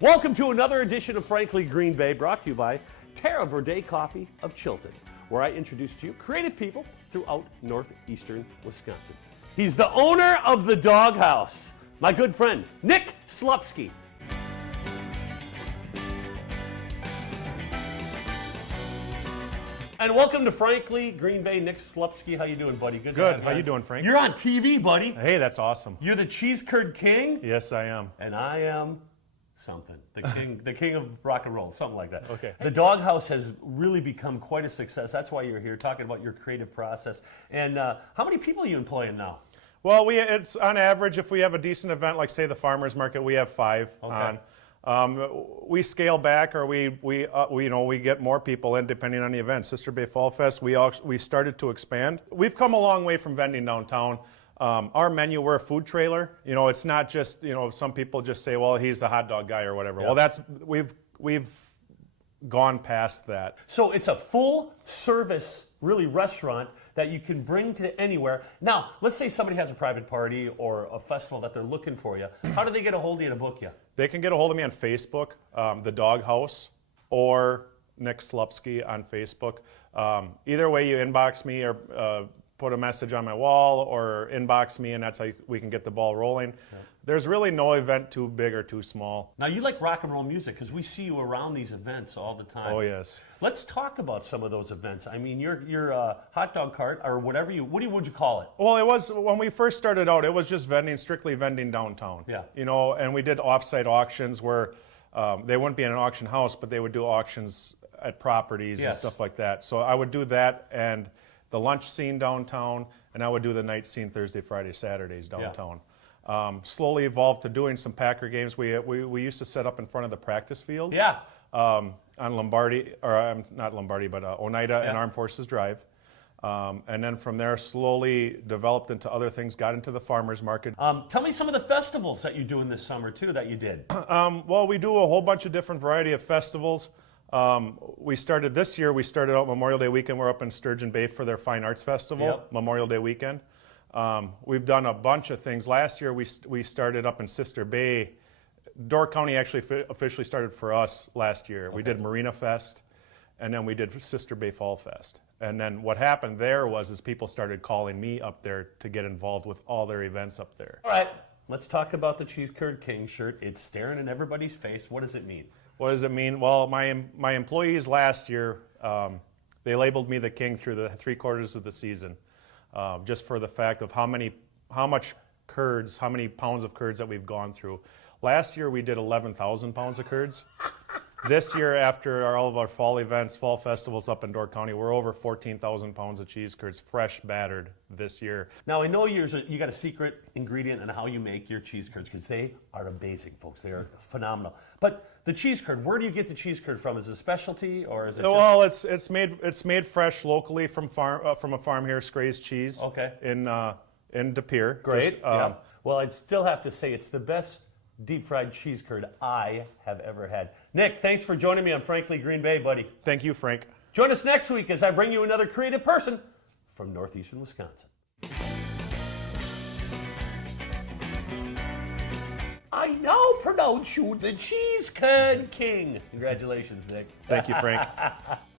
Welcome to another edition of Frankly Green Bay, brought to you by Terra Verde Coffee of Chilton, where I introduce to you creative people throughout northeastern Wisconsin. He's the owner of the Doghouse, my good friend, Nick Slupski. And welcome to Frankly Green Bay, Nick Slupski. How you doing, buddy? Good. To How you doing, Frank? You're on TV, buddy. Hey, that's awesome. You're the cheese curd king, Yes, I am. and I am something. The king of rock and roll, something like that. Okay. The Doghouse has really become quite a success. That's why you're here, talking about your creative process. And how many people are you employing now? Well, it's on average, if we have a decent event, like say the farmers market, we have 5 Okay. on. We scale back, or we get more people in depending on the event. Sister Bay Fall Fest, we started to expand. We've come a long way from vending downtown. Our menu, we're a food trailer. It's not just, some people just say, well, he's the hot dog guy or whatever. Yeah. Well, we've gone past that. So it's a full service, really, restaurant that you can bring to anywhere. Now, let's say somebody has a private party or a festival that they're looking for you. How do they get a hold of you to book you? They can get a hold of me on Facebook, the Doghouse, or Nick Slupski on Facebook. Either way, you inbox me or put a message on my wall or inbox me, and that's how we can get the ball rolling. Yeah. There's really no event too big or too small. Now, you like rock and roll music because we see you around these events all the time. Oh, yes. Let's talk about some of those events. I mean, your hot dog cart, or whatever would you call it? Well, it was, when we first started out, it was just strictly vending downtown. Yeah. And we did off-site auctions where they wouldn't be in an auction house, but they would do auctions at properties and stuff like that. So I would do that, and the lunch scene downtown, and I would do the night scene Thursday, Friday, Saturdays downtown. Yeah. Slowly evolved to doing some Packer games. We used to set up in front of the practice field. Yeah. On Lombardi, or not Lombardi, but Oneida and Armed Forces Drive. And then from there, slowly developed into other things, got into the farmers market. Tell me some of the festivals that you're doing this summer, too, that you did. Well, we do a whole bunch of different variety of festivals. We started out Memorial Day weekend. We're up in Sturgeon Bay for their Fine Arts Festival, Memorial Day weekend. We've done a bunch of things. Last year, we started up in Sister Bay. Door County actually officially started for us last year. Okay. We did Marina Fest, and then we did Sister Bay Fall Fest. And then what happened there is people started calling me up there to get involved with all their events up there. All right, let's talk about the Cheese Curd King shirt. It's staring in everybody's face. What does it mean? What does it mean? Well, my employees last year, they labeled me the king through the 3/4 of the season, just for the fact of how many pounds of curds that we've gone through. Last year we did 11,000 pounds of curds. This year, after all of our fall events, fall festivals up in Door County, we're over 14,000 pounds of cheese curds, fresh battered this year. Now, I know you got a secret ingredient in how you make your cheese curds, because they are amazing, folks. They are phenomenal. But the cheese curd, where do you get the cheese curd from? Is it a specialty, or is it just... Well, it's made fresh locally from a farm here, Scray's Cheese. Okay. In De Pere. Great. Yeah. Well, I'd still have to say it's the best deep-fried cheese curd I have ever had. Nick, thanks for joining me on Frankly Green Bay, buddy. Thank you, Frank. Join us next week as I bring you another creative person from northeastern Wisconsin. I now pronounce you the Cheese Curd King. Congratulations, Nick. Thank you, Frank.